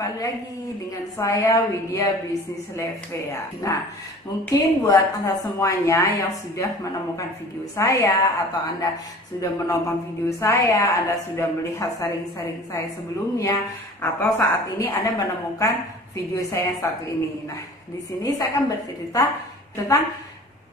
kembali lagi dengan saya Widya Bisnis Levea. Nah, mungkin buat Anda semuanya yang sudah menemukan video saya atau Anda sudah menonton video saya, Anda sudah melihat sharing-sharing saya sebelumnya, atau saat ini Anda menemukan video saya yang satu ini. Nah, di sini saya akan bercerita tentang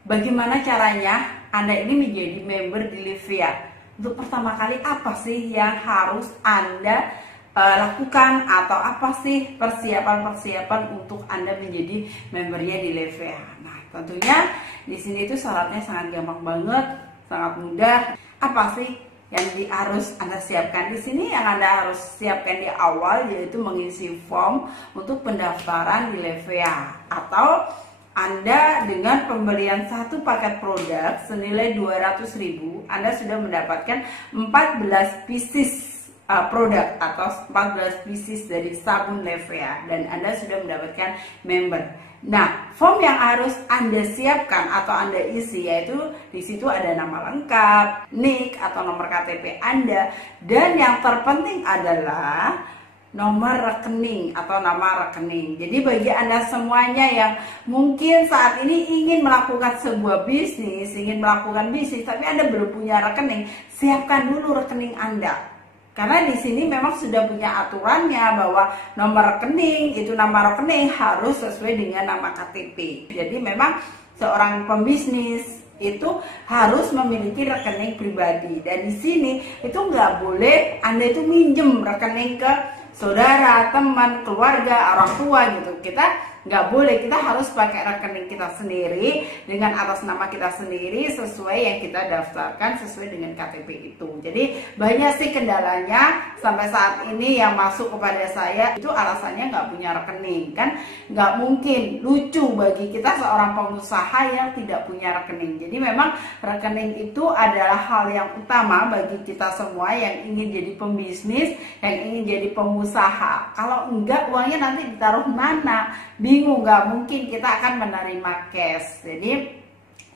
bagaimana caranya Anda ini menjadi member di Levea. Untuk pertama kali apa sih yang harus Anda lakukan, atau apa sih persiapan-persiapan untuk Anda menjadi membernya di Levea. Nah, tentunya di sini itu syaratnya sangat gampang banget, sangat mudah. Apa sih yang harus Anda siapkan di sini? Yang Anda harus siapkan di awal yaitu mengisi form untuk pendaftaran di Levea, atau Anda dengan pembelian satu paket produk senilai 200.000, Anda sudah mendapatkan 14 pieces produk atau 14 pieces dari sabun Levea, dan Anda sudah mendapatkan member. Nah, form yang harus Anda siapkan atau Anda isi yaitu di situ ada nama lengkap, NIK atau nomor KTP Anda, dan yang terpenting adalah nomor rekening atau nama rekening. Jadi bagi Anda semuanya yang mungkin saat ini ingin melakukan sebuah bisnis, tapi Anda belum punya rekening, siapkan dulu rekening Anda. Karena di sini memang sudah punya aturannya bahwa nomor rekening itu nama rekening harus sesuai dengan nama KTP. Jadi memang seorang pembisnis itu harus memiliki rekening pribadi, dan di sini itu nggak boleh Anda itu minjem rekening ke saudara, teman, keluarga, orang tua gitu. Kita nggak boleh, kita harus pakai rekening kita sendiri dengan atas nama kita sendiri sesuai yang kita daftarkan sesuai dengan KTP itu. Jadi banyak sih kendalanya sampai saat ini yang masuk kepada saya itu alasannya nggak punya rekening. Kan nggak mungkin, lucu bagi kita seorang pengusaha yang tidak punya rekening. Jadi memang rekening itu adalah hal yang utama bagi kita semua yang ingin jadi pembisnis, yang ingin jadi pengusaha. Kalau enggak, uangnya nanti ditaruh mana? Bingung, nggak mungkin kita akan menerima cash. Jadi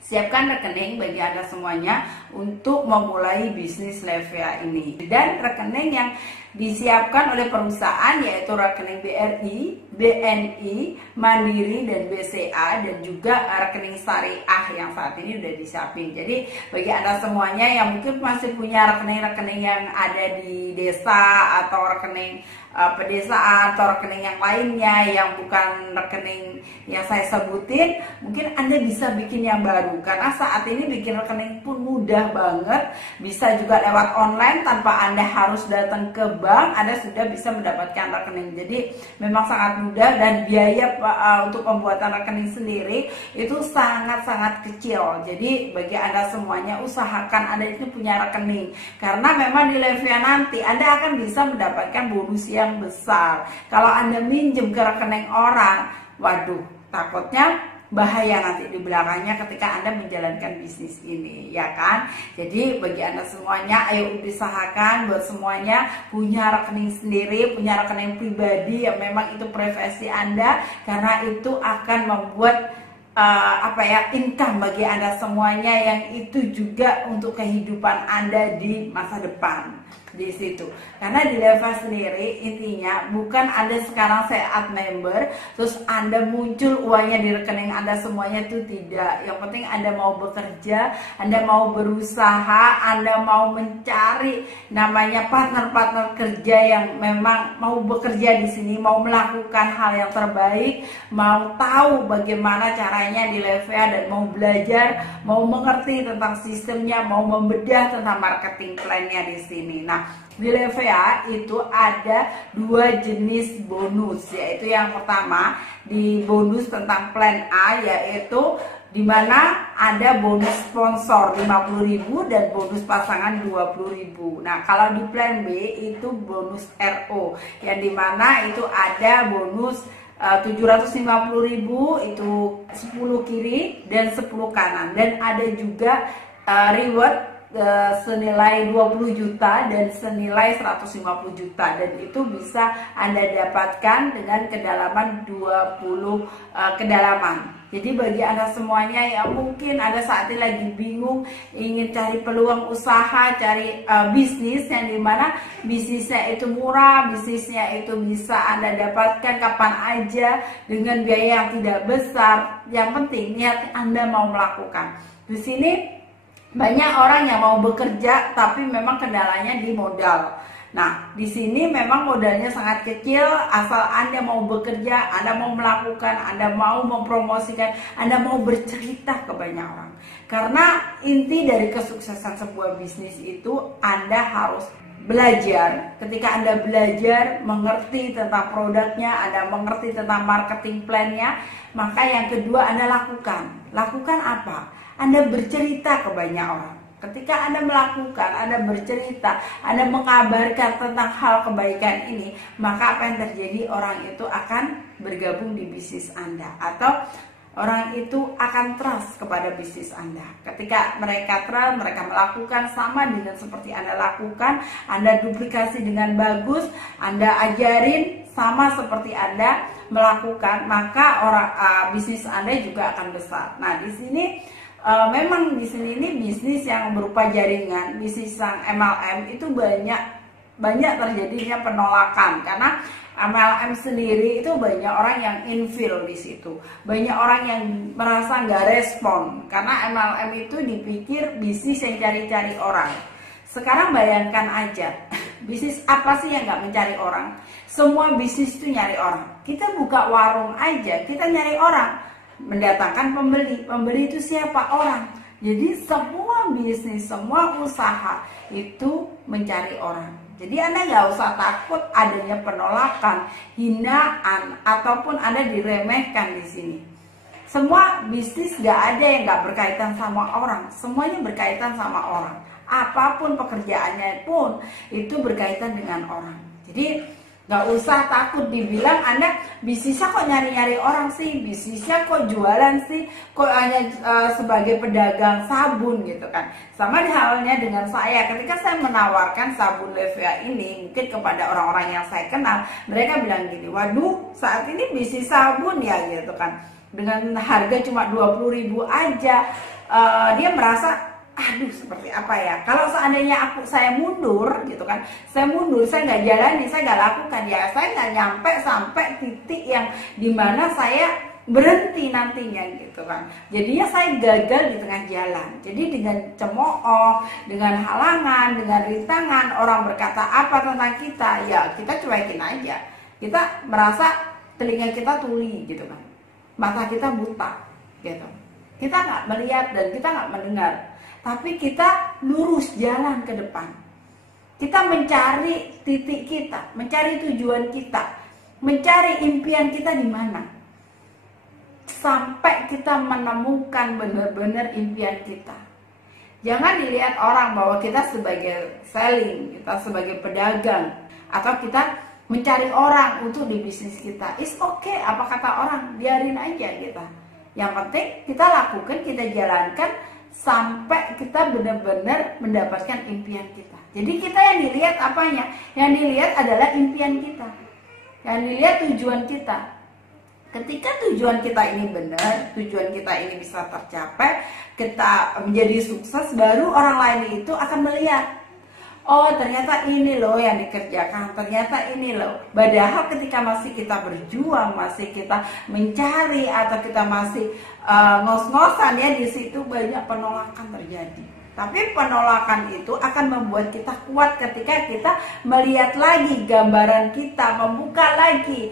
siapkan rekening bagi Anda semuanya untuk memulai bisnis Levea ini. Dan rekening yang disiapkan oleh perusahaan yaitu rekening BRI, BNI, Mandiri, dan BCA, dan juga rekening syariah yang saat ini sudah disiapin. Jadi bagi Anda semuanya yang mungkin masih punya rekening-rekening yang ada di desa atau rekening pedesaan atau rekening yang lainnya yang bukan rekening yang saya sebutin, mungkin Anda bisa bikin yang baru. Karena saat ini bikin rekening pun mudah banget, bisa juga lewat online tanpa Anda harus datang ke bank, Anda sudah bisa mendapatkan rekening. Jadi memang sangat mudah, dan biaya untuk pembuatan rekening sendiri itu sangat-sangat kecil. Jadi bagi Anda semuanya, usahakan Anda itu punya rekening, karena memang di Levea nanti Anda akan bisa mendapatkan bonus yang besar. Kalau Anda minjem ke rekening orang, waduh, takutnya bahaya nanti di belakangnya ketika Anda menjalankan bisnis ini, ya kan? Jadi bagi Anda semuanya, ayo usahakan buat semuanya punya rekening sendiri, punya rekening pribadi yang memang itu privasi Anda, karena itu akan membuat income bagi Anda semuanya, yang itu juga untuk kehidupan Anda di masa depan di situ. Karena di Levea sendiri intinya bukan Anda sekarang saat member terus Anda muncul uangnya di rekening Anda semuanya, itu tidak. Yang penting Anda mau bekerja, Anda mau berusaha, Anda mau mencari namanya partner-partner kerja yang memang mau bekerja di sini, mau melakukan hal yang terbaik, mau tahu bagaimana caranya di Levea, dan mau belajar, mau mengerti tentang sistemnya, mau membedah tentang marketing plan-nya di sini. Nah, di Levea itu ada dua jenis bonus, yaitu yang pertama di bonus tentang plan A, yaitu dimana ada bonus sponsor 50.000 dan bonus pasangan 20.000. Nah, kalau di plan B itu bonus RO, yang dimana itu ada bonus 750.000 itu 10 kiri dan 10 kanan, dan ada juga reward senilai 20 juta dan senilai 150 juta, dan itu bisa Anda dapatkan dengan kedalaman 20 kedalaman. Jadi bagi Anda semuanya yang mungkin ada saat ini lagi bingung, ingin cari peluang usaha, cari bisnis yang dimana bisnisnya itu murah, bisnisnya itu bisa Anda dapatkan kapan aja dengan biaya yang tidak besar. Yang penting niat Anda mau melakukan. Di sini banyak orang yang mau bekerja tapi memang kendalanya di modal. Nah, di sini memang modalnya sangat kecil, asal Anda mau bekerja, Anda mau melakukan, Anda mau mempromosikan, Anda mau bercerita ke banyak orang. Karena inti dari kesuksesan sebuah bisnis itu Anda harus belajar. Ketika Anda belajar, mengerti tentang produknya, Anda mengerti tentang marketing plan-nya, maka yang kedua Anda lakukan. Lakukan apa? Anda bercerita ke banyak orang. Ketika Anda melakukan, Anda bercerita, Anda mengabarkan tentang hal kebaikan ini, maka apa yang terjadi? Orang itu akan bergabung di bisnis Anda, atau orang itu akan trust kepada bisnis Anda. Ketika mereka trust, mereka melakukan sama dengan seperti Anda lakukan, Anda duplikasi dengan bagus, Anda ajarin sama seperti Anda melakukan, maka bisnis Anda juga akan besar. Nah, di sini memang di sini ini bisnis yang berupa jaringan, bisnis yang MLM itu banyak terjadinya penolakan karena MLM sendiri itu banyak orang yang infil di situ, banyak orang yang merasa nggak respon karena MLM itu dipikir bisnis yang cari-cari orang. Sekarang bayangkan aja, bisnis apa sih yang nggak mencari orang? Semua bisnis itu nyari orang. Kita buka warung aja, kita nyari orang. Mendatangkan pembeli itu siapa? Orang. Jadi semua bisnis, semua usaha itu mencari orang. Jadi Anda nggak usah takut adanya penolakan, hinaan, ataupun Anda diremehkan di sini. Semua bisnis nggak ada yang nggak berkaitan sama orang, semuanya berkaitan sama orang. Apapun pekerjaannya pun itu berkaitan dengan orang. Jadi gak usah takut dibilang Anda bisnisnya kok nyari-nyari orang sih, bisnisnya kok jualan sih, kok hanya sebagai pedagang sabun gitu kan. Sama halnya dengan saya, ketika saya menawarkan sabun Levia ini mungkin kepada orang-orang yang saya kenal, mereka bilang gini, waduh saat ini bisnis sabun ya gitu kan, dengan harga cuma 20.000 aja. Dia merasa aduh seperti apa ya, kalau seandainya saya mundur gitu kan, saya nggak jalani, saya nggak lakukan, ya saya nggak nyampe sampai titik yang dimana saya berhenti nantinya gitu kan. Jadinya saya gagal di tengah jalan. Jadi dengan cemooh, dengan halangan, dengan rintangan, orang berkata apa tentang kita, ya kita cuekin aja. Kita merasa telinga kita tuli gitu kan, mata kita buta gitu, kita nggak melihat dan kita nggak mendengar. Tapi kita lurus jalan ke depan. Kita mencari titik kita, mencari tujuan kita, mencari impian kita di mana. Sampai kita menemukan benar-benar impian kita. Jangan dilihat orang bahwa kita sebagai selling, kita sebagai pedagang, atau kita mencari orang untuk di bisnis kita. It's okay, apa kata orang, biarin aja kita. Yang penting kita lakukan, kita jalankan, sampai kita benar-benar mendapatkan impian kita. Jadi kita yang dilihat apanya? Yang dilihat adalah impian kita, yang dilihat tujuan kita. Ketika tujuan kita ini benar, tujuan kita ini bisa tercapai, kita menjadi sukses, baru orang lain itu akan melihat, oh ternyata ini loh yang dikerjakan, ternyata ini loh. Padahal ketika masih kita berjuang, masih kita mencari, atau kita masih ngos-ngosan ya, di situ banyak penolakan terjadi. Tapi penolakan itu akan membuat kita kuat ketika kita melihat lagi gambaran kita, membuka lagi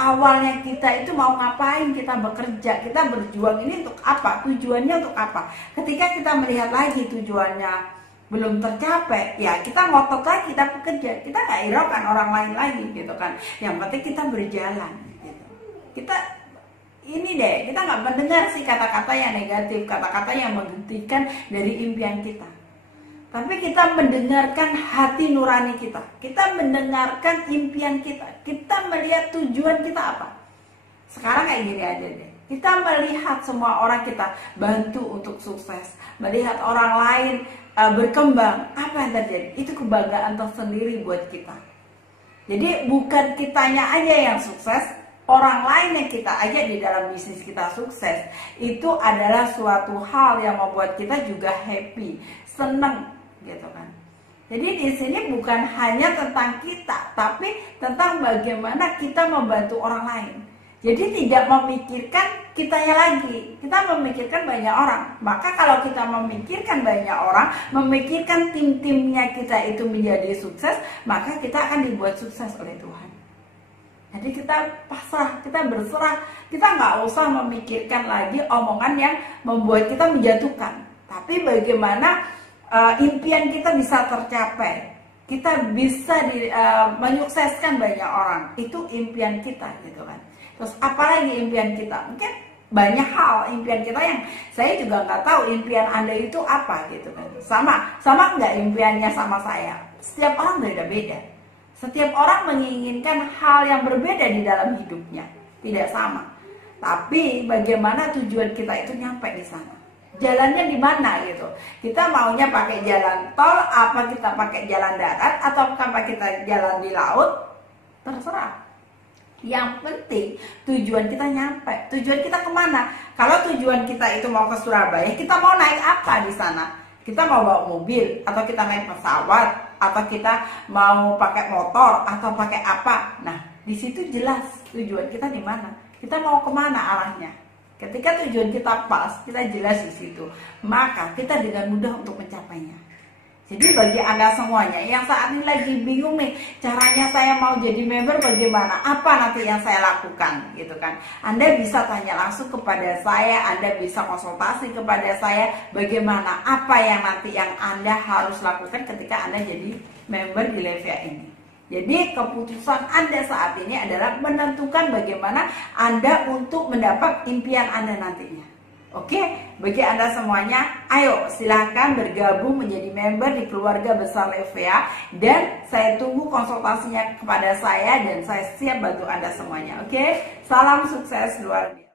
awalnya kita itu mau ngapain, kita bekerja, kita berjuang ini untuk apa, tujuannya untuk apa. Ketika kita melihat lagi tujuannya belum tercapai, ya kita ngotot lagi, kita bekerja, kita nggak hiraukan orang lain lagi gitu kan. Yang penting kita berjalan gitu. Kita ini deh, kita nggak mendengar sih kata-kata yang negatif, kata-kata yang menghentikan dari impian kita. Tapi kita mendengarkan hati nurani kita, kita mendengarkan impian kita, kita melihat tujuan kita apa. Sekarang kayak gini aja deh, kita melihat semua orang kita bantu untuk sukses, melihat orang lain berkembang, apa yang terjadi? Itu kebanggaan tersendiri buat kita. Jadi bukan kitanya aja yang sukses, orang lain yang kita ajak di dalam bisnis kita sukses, itu adalah suatu hal yang membuat kita juga happy, seneng gitu kan. Jadi di sini bukan hanya tentang kita, tapi tentang bagaimana kita membantu orang lain. Jadi tidak memikirkan kitanya lagi, kita memikirkan banyak orang. Maka kalau kita memikirkan banyak orang, memikirkan tim-timnya kita itu menjadi sukses, maka kita akan dibuat sukses oleh Tuhan. Jadi kita pasrah, kita berserah, kita nggak usah memikirkan lagi omongan yang membuat kita menjatuhkan. Tapi bagaimana impian kita bisa tercapai, kita bisa menyukseskan banyak orang, itu impian kita gitu kan. Terus apalagi impian kita? Mungkin banyak hal impian kita yang saya juga nggak tahu impian Anda itu apa gitu kan. Sama nggak impiannya sama saya? Setiap orang beda-beda. Setiap orang menginginkan hal yang berbeda di dalam hidupnya, tidak sama. Tapi bagaimana tujuan kita itu nyampe di sana? Jalannya di mana gitu? Kita maunya pakai jalan tol, apa kita pakai jalan darat, atau apa kita jalan di laut? Terserah. Yang penting tujuan kita nyampe. Tujuan kita kemana? Kalau tujuan kita itu mau ke Surabaya, kita mau naik apa di sana? Kita mau bawa mobil, atau kita naik pesawat, atau kita mau pakai motor, atau pakai apa? Nah, di situ jelas tujuan kita di mana. Kita mau kemana arahnya? Ketika tujuan kita pas, kita jelas di situ, maka kita dengan mudah untuk mencapainya. Jadi bagi Anda semuanya yang saat ini lagi bingung nih, caranya saya mau jadi member bagaimana? Apa nanti yang saya lakukan gitu kan? Anda bisa tanya langsung kepada saya, Anda bisa konsultasi kepada saya bagaimana, apa yang nanti yang Anda harus lakukan ketika Anda jadi member di Levia ini. Jadi keputusan Anda saat ini adalah menentukan bagaimana Anda untuk mendapat impian Anda nantinya. Oke, bagi Anda semuanya, ayo silahkan bergabung menjadi member di keluarga besar Levia, dan saya tunggu konsultasinya kepada saya dan saya siap bantu Anda semuanya. Oke, salam sukses luar biasa.